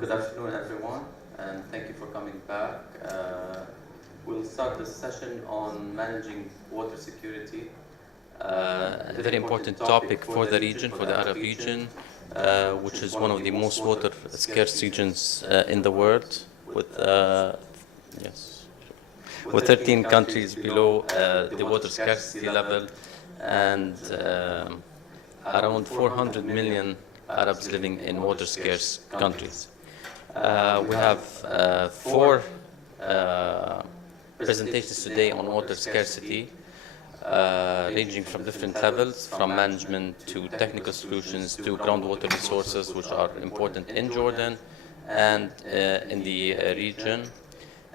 Good afternoon, everyone, and thank you for coming back. We'll start this session on managing water security. A very important topic for the region, for the Arab region, which is one of the most water scarce regions in the world, with with 13 countries below the water scarcity level, and around 400 million Arabs living in water scarce countries. We have four presentations today on water scarcity, ranging from different levels, from management to technical solutions to groundwater resources, which are important in Jordan and in the region,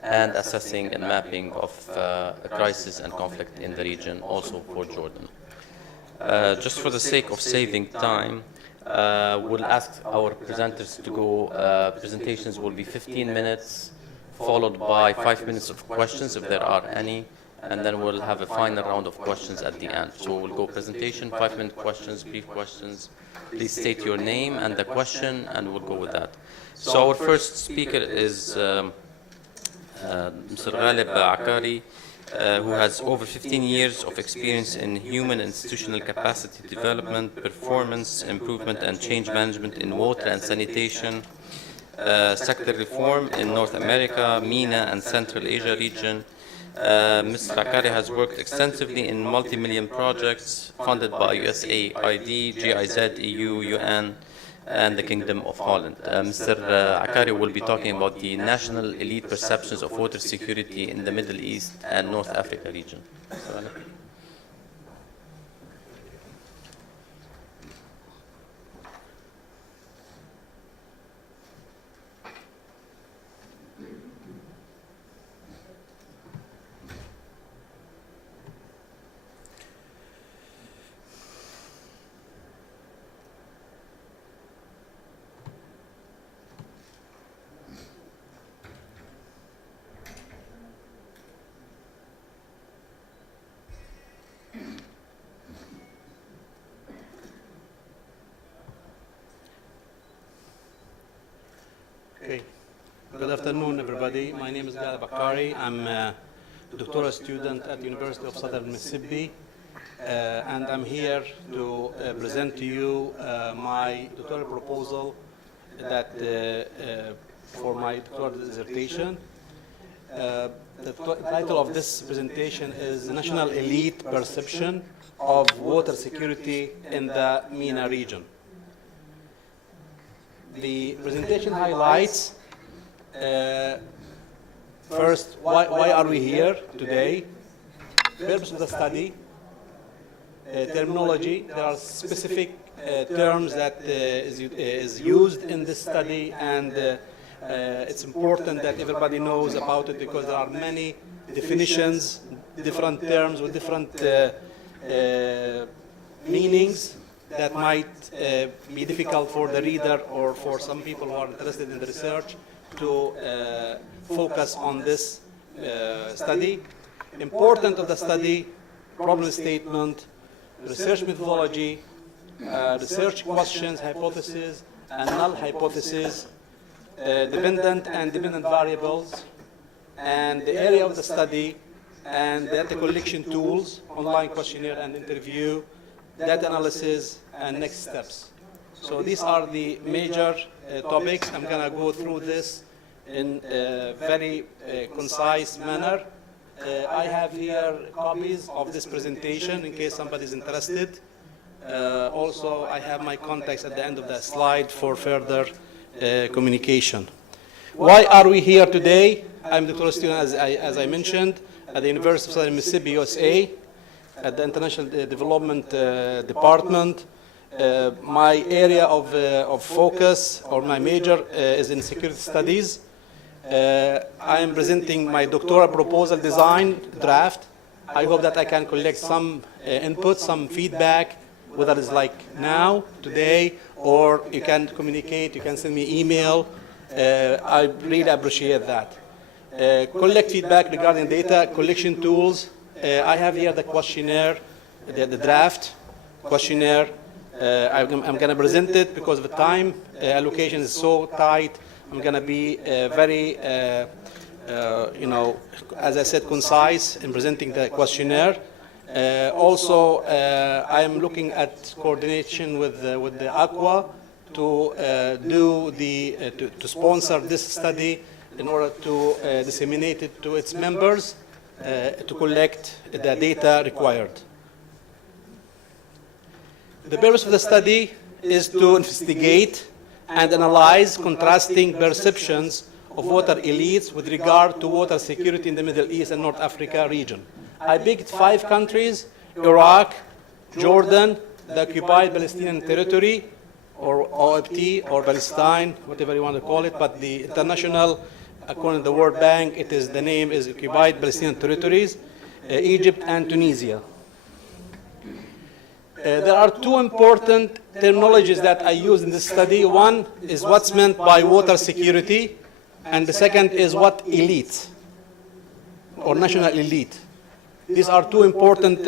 and assessing and mapping of crisis and conflict in the region, also for Jordan. Just for the sake of saving time, we'll ask our presenters to go. Presentations will be 15 minutes, followed by 5 minutes of questions, if there are any, and then we'll have a final round of questions at the end. So we'll go presentation, 5-minute questions, brief questions. Please state your name and the question, and we'll go with that. So our first speaker is Mr. Ghalib Akari, who has over 15 years of experience in human and institutional capacity development, performance improvement, and change management in water and sanitation sector reform in North America, MENA, and Central Asia region. Mr. Akari has worked extensively in multi-million projects funded by USAID, GIZ, EU, UN, and the Kingdom of Holland. Mr. Akari will be talking about the national elite perceptions of water security in the Middle East and North Africa region. Okay. Good afternoon, everybody. My name is Ghalib Akari. I'm a doctoral student at the University of Southern Mississippi, and I'm here to present to you my doctoral proposal that for my doctoral dissertation. The title of this presentation is National Elite Perception of Water Security in the MENA region. The presentation highlights, first, why are we here today, purpose of the study, terminology. There are specific terms that is used in this study, and it's important that everybody knows about it because there are many definitions, different terms with different meanings that might be difficult for the reader or for some people who are interested in the research to focus on this study. Important of the study, problem statement, research methodology, research questions, hypotheses, and null hypotheses, dependent and dependent variables, and the area of the study, and data collection tools, online questionnaire and interview, data analysis, and next steps. So these are the major topics. I'm going to go through this in a very concise manner. I have here copies of this presentation in case somebody is interested. Also, I have my contacts at the end of the slide for further communication. Why are we here today? I'm a doctoral student, as I mentioned, at the University of Southern Mississippi, USA, at the International Development Department. My area of focus, or my major, is in security studies. I am presenting my doctoral proposal design draft. I hope that I can collect some input, some feedback, whether it's like now, today, or you can communicate, you can send me email. I really appreciate that. Collect feedback regarding data collection tools. I have here the questionnaire, the draft questionnaire. I'm going to present it because the time allocation is so tight. I'm going to be very, as I said, concise in presenting the questionnaire. Also, I am looking at coordination with the ACWA to to sponsor this study in order to disseminate it to its members to collect the data required. The purpose of the study is to investigate and analyze contrasting perceptions of water elites with regard to water security in the Middle East and North Africa region. I picked 5 countries: Iraq, Jordan, the occupied Palestinian territory, or OPT, or Palestine, whatever you want to call it, but the international, according to the World Bank, the name is occupied Palestinian territories, Egypt and Tunisia. There are 2 important terminologies that I use in this study. One is what's meant by water security, and the second is what elite, or national elite. These are 2 important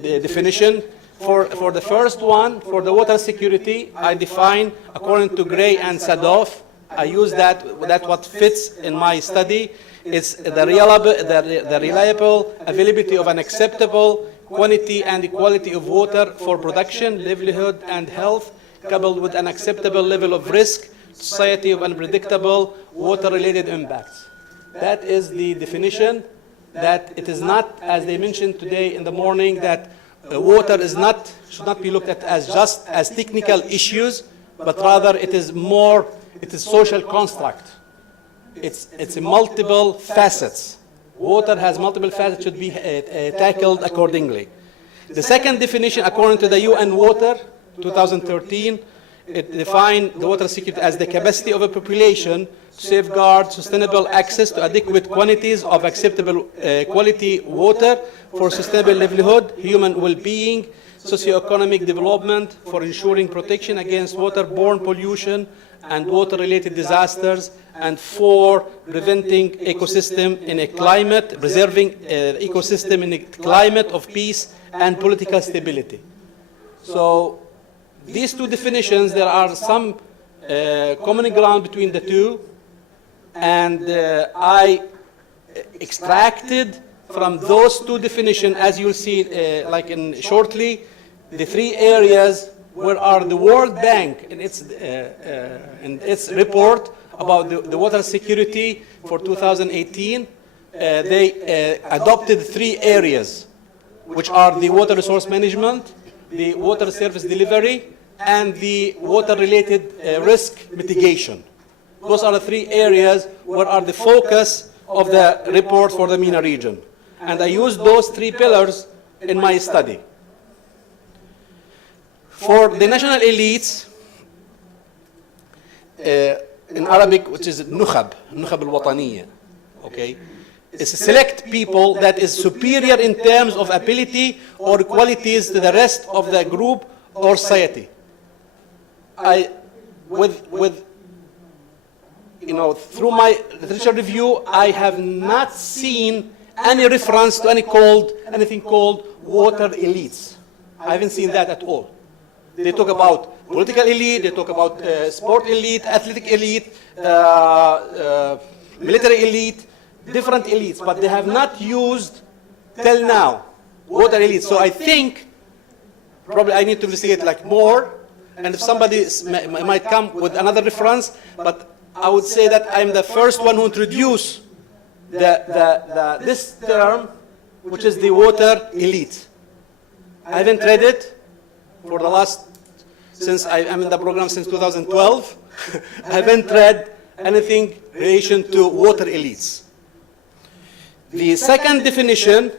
definitions. For the first one, for the water security, I define, according to Gray and Sadoff, I use that's what fits in my study. It's the reliable availability of an acceptable quantity and quality of water for production, livelihood, and health, coupled with an acceptable level of risk, society of unpredictable water-related impacts. That is the definition. That it is not, as they mentioned today in the morning, that water should not be looked at as just as technical issues, but rather it is social construct. It's multiple facets. Water has multiple facets, should be tackled accordingly. The second definition, according to the UN Water 2013, it defined the water security as the capacity of a population to safeguard sustainable access to adequate quantities of acceptable quality water for sustainable livelihood, human well-being, socio-economic development, for ensuring protection against waterborne pollution and water-related disasters, and for preventing ecosystem in a climate, preserving ecosystem in a climate of peace and political stability. So these 2 definitions, there are some common ground between the 2, and I extracted from those 2 definitions, as you'll see shortly, the 3 areas where are the World Bank in its report about the water security for 2018. They adopted 3 areas, which are the water resource management, the water service delivery, and the water-related risk mitigation. Those are the 3 areas where are the focus of the report for the MENA region. And I used those 3 pillars in my study. For the national elites, in Arabic, which is Nukhab al-Wataniya, okay? It's a select people that is superior in terms of ability or qualities to the rest of the group or society. Through my literature review, I have not seen any reference to anything called water elites. I haven't seen that at all. They talk about political elite, they talk about sport elite, athletic elite, military elite, different elites, but they have not used till now water elite. So I think probably I need to investigate more, and if somebody might come with another reference, but I would say that I'm the first one who introduced this term, which is the water elite. I haven't read it for the since I'm in the program since 2012. I haven't read anything in relation to water elites. The second definition,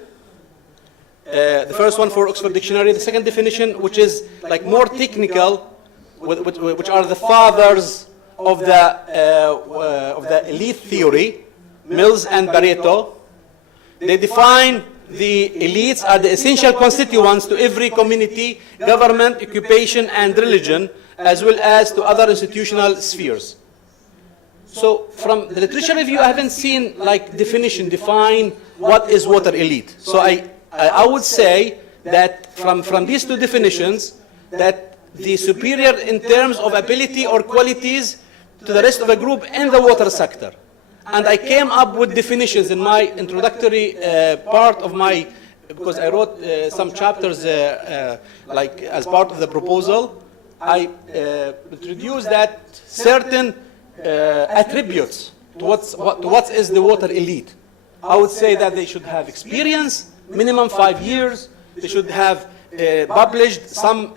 the first one for Oxford Dictionary, the second definition, which is more technical, which are the fathers of the elite theory, Mills and Pareto. They define the elites are the essential constituents to every community, government, occupation, and religion, as well as to other institutional spheres. So from the literature review, I haven't seen define what is water elite. So I would say that from these 2 definitions, that the superior in terms of ability or qualities to the rest of the group in the water sector. And I came up with definitions in my introductory part of my, because I wrote some chapters like as part of the proposal. I introduced that certain attributes to what is the water elite. I would say that they should have experience, minimum 5 years. They should have published some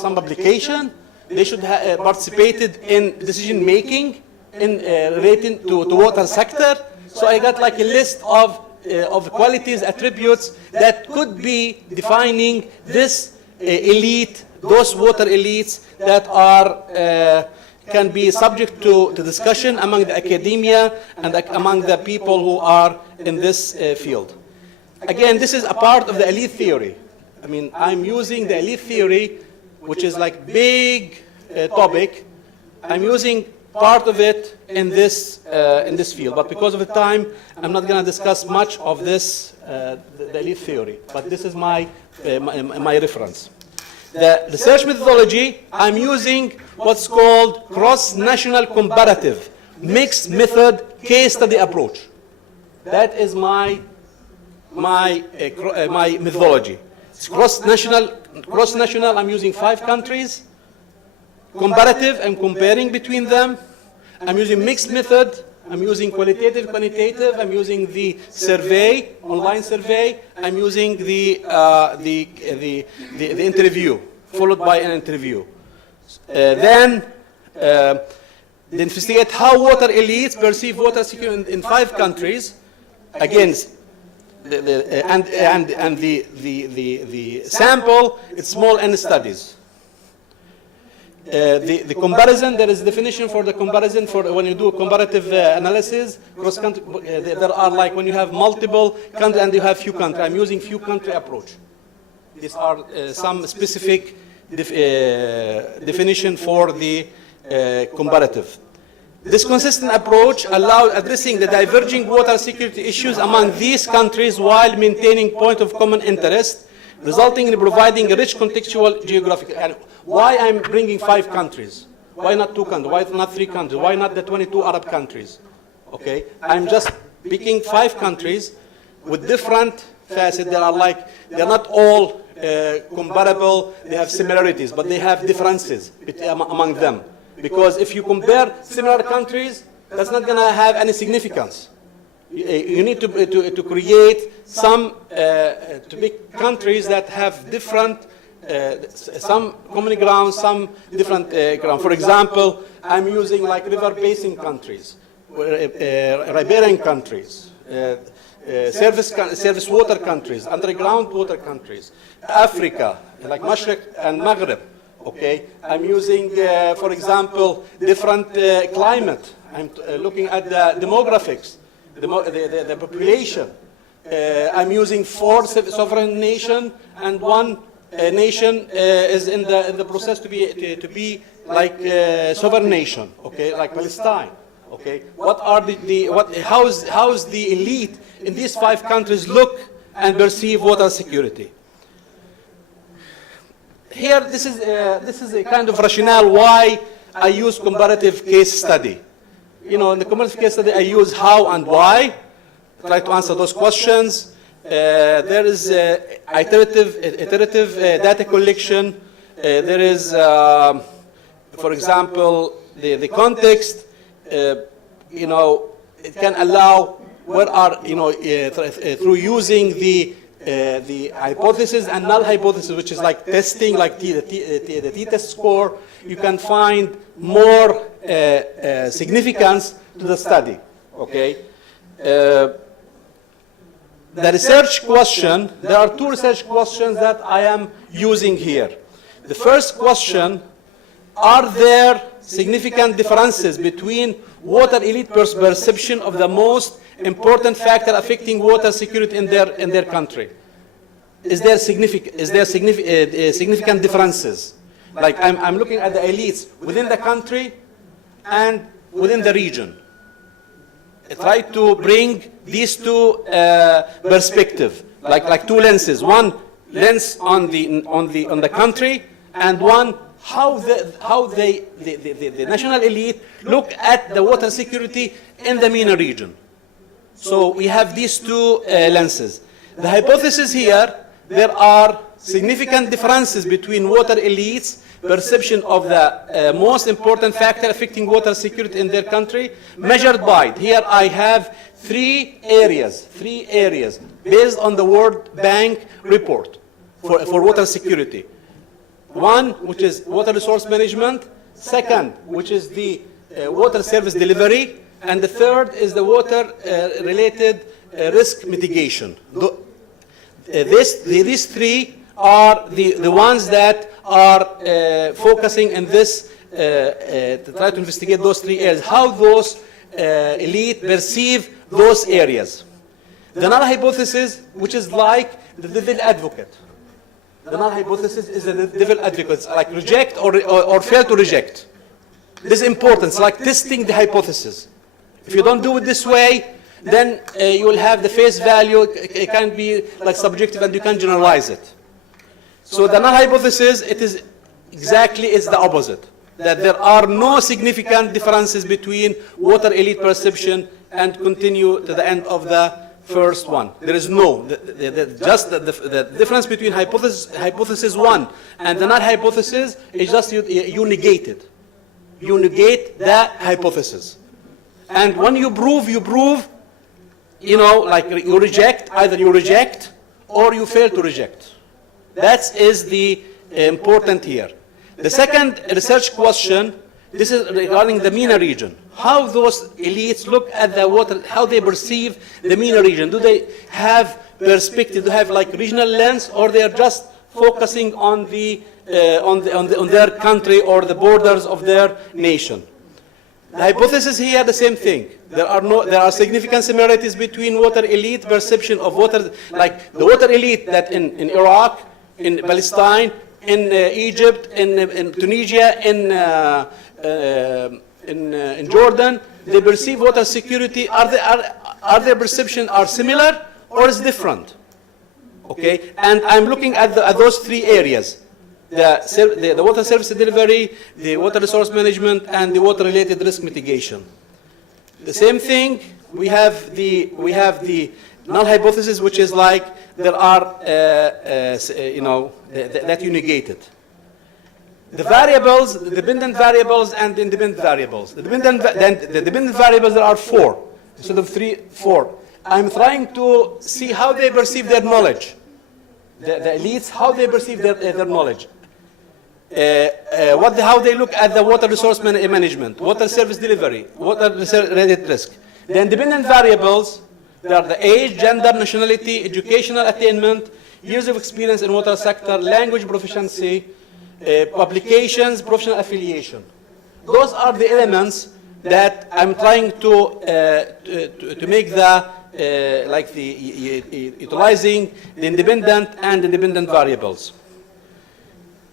publication. They should have participated in decision making in relating to water sector. So I got like a list of qualities, attributes that could be defining this elite, those water elites that are can be subject to discussion among the academia and among the people who are in this field. Again, this is a part of the elite theory. I mean, I'm using the elite theory, which is like big topic. I'm using part of it in this field, but because of the time, I'm not going to discuss much of this, the elite theory. But this is my reference. The research methodology, I'm using what's called cross-national comparative mixed method case study approach. That is my methodology. It's cross-national. I'm using 5 countries. Comparative, I'm comparing between them. I'm using mixed method. I'm using qualitative, quantitative. I'm using the survey, online survey. I'm using the interview, followed by an interview. Then investigate how water elites perceive water security in 5 countries. Again, the sample, it's small n studies. The comparison, there is a definition for the comparison for when you do a comparative analysis. Cross country, there are like when you have multiple countries and you have few countries. I'm using few country approach. These are some specific definition for the comparative. This consistent approach allows addressing the diverging water security issues among these countries while maintaining point of common interest, resulting in providing a rich contextual geographic. And why I'm bringing 5 countries? Why not 2 countries? Why not 3 countries? Why not the 22 Arab countries? Okay, I'm just picking 5 countries with different facets. They are like, they're not all comparable. They have similarities, but they have differences among them. Because if you compare similar countries, that's not going to have any significance. You need to create some to make countries that have different, some common ground, some different ground. For example, I'm using like river basin countries, riparian countries, service water countries, underground water countries, Africa, like Mashriq and Maghreb. Okay, I'm using, for example, different climate. I'm looking at the demographics, the population. I'm using 4 sovereign nations, and 1 nation is in the process to be like sovereign nation. Okay, like Palestine. Okay, what are how's the elite in these 5 countries look and perceive water security? Here, this is a kind of rationale why I use comparative case study. You know, in the comparative case study, I use how and why. Try to answer those questions. There is iterative data collection. There is, for example, the context. You know, it can allow where are through using the hypothesis and null hypothesis, which is like testing, like the t-test score, you can find more significance to the study. Okay. The research question, there are 2 research questions that I am using here. The first question, are there significant differences between water elite perception of the most important factor affecting water security in their country? Is there significant differences? Like I'm looking at the elites within the country and within the region. I try to bring these 2 perspectives, like 2 lenses. One lens on the country, and one how the national elite look at the water security in the MENA region. So we have these two lenses. The hypothesis here, there are significant differences between water elites' perception of the most important factor affecting water security in their country, measured by, here I have three areas based on the World Bank report for water security. One, which is water resource management. Second, which is the water service delivery. And the third is the water-related risk mitigation. These three are the ones that are focusing in this, to try to investigate those three areas, how those elite perceive those areas. The null hypothesis, which is like the devil advocate. The null hypothesis is the devil advocate, it's like reject or fail to reject. This is important, it's like testing the hypothesis. If you don't do it this way, then you will have the face value, it can be like subjective and you can generalize it. So the null hypothesis, it is exactly, it's the opposite. That there are no significant differences between water elite perception and continue to the end of the first one. There is no, just the difference between hypothesis one and the null hypothesis is just you negate it. You negate the hypothesis. And when you prove, you know, like you reject, either you reject or you fail to reject. That is the important here. The second research question, this is regarding the MENA region. How those elites look at the water, how they perceive the MENA region. Do they have perspective, do they have like regional lens, or they are just focusing on on their country or the borders of their nation? The hypothesis here, the same thing. There are significant similarities between water elite perception of water, like the water elite that in Iraq, in Palestine, in Egypt, in Tunisia, in Jordan, they perceive water security. Are their perception are similar or is different? Okay, and I'm looking at those three areas: the water service delivery, the water resource management, and the water-related risk mitigation. The same thing. We have the null hypothesis, which is like there are that you negated. The variables, the dependent variables, and the independent variables. The dependent variables, there are four instead of four. I'm trying to see how they perceive their knowledge. The elites, how they perceive their knowledge. How they look at the water resource management, water service delivery, water-related risk. The independent variables, they are the age, gender, nationality, educational attainment, years of experience in water sector, language proficiency, publications, professional affiliation. Those are the elements that I'm trying to make utilizing the independent and dependent variables.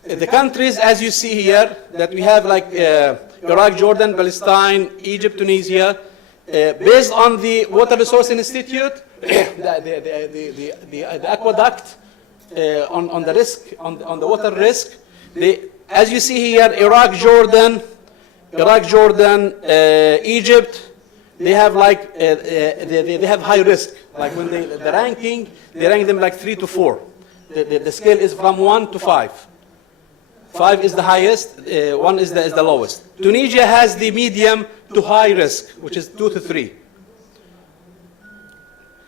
The countries, as you see here, that we have like Iraq, Jordan, Palestine, Egypt, Tunisia, based on the Water Resource Institute, the aqueduct on the risk, on the water risk. As you see here, Iraq, Jordan, Egypt, they have like they have high risk. Like when the ranking, they rank them like 3 to 4. The scale is from 1 to 5. 5 is the highest, 1 is the lowest. Tunisia has the medium to high risk, which is 2 to 3.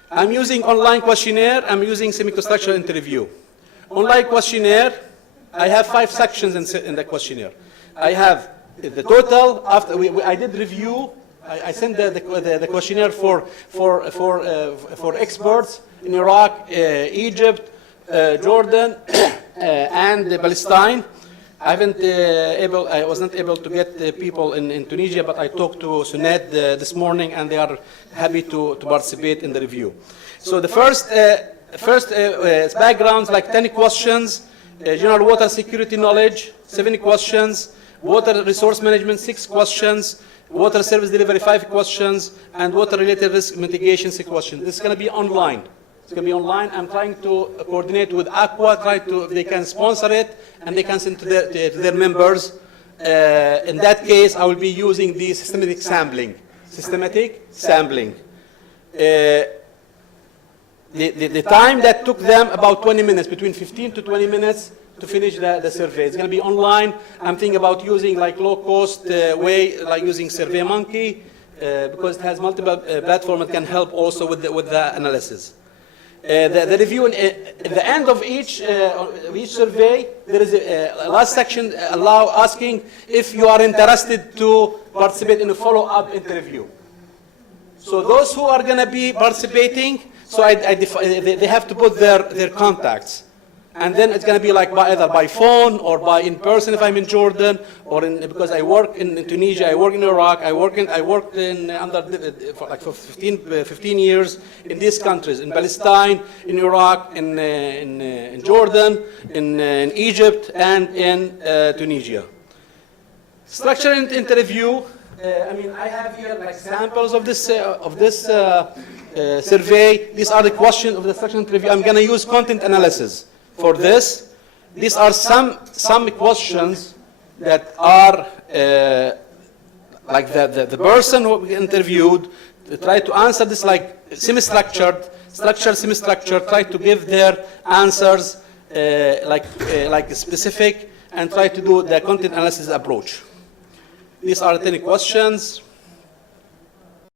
I'm using online questionnaire, I'm using semi-structural interview. Online questionnaire, I have 5 sections in the questionnaire. I have the total, after I did review, I sent the questionnaire for experts in Iraq, Egypt, Jordan, and Palestine. I wasn't able to get people in Tunisia, but I talked to SUNED this morning, and they are happy to participate in the review. So the first backgrounds, like 10 questions, general water security knowledge, 7 questions, water resource management, 6 questions, water service delivery, 5 questions, and water-related risk mitigation, 6 questions. This is going to be online. It's going to be online. I'm trying to coordinate with Aqua, if they can sponsor it, and they can send to their members. In that case, I will be using the systematic sampling. Systematic sampling. The time that took them about 20 minutes, between 15 to 20 minutes to finish the survey. It's going to be online. I'm thinking about using like low-cost way, like using SurveyMonkey, because it has multiple platforms that can help also with the analysis. The review, at the end of each survey, there is a last section asking if you are interested to participate in a follow-up interview. So those who are going to be participating, so they have to put their contacts. And then it's going to be like either by phone or by in person if I'm in Jordan, or because I work in Tunisia, I work in Iraq, I worked for 15 years in these countries, in Palestine, in Iraq, in Jordan, in Egypt, and in Tunisia. Structured interview. I have here like samples of this survey. These are the questions of the structured interview. I'm going to use content analysis for this. These are some questions that are like the person who we interviewed try to answer this like semi-structured, semi-structured, try to give their answers like specific, and try to do the content analysis approach. These are 10 questions.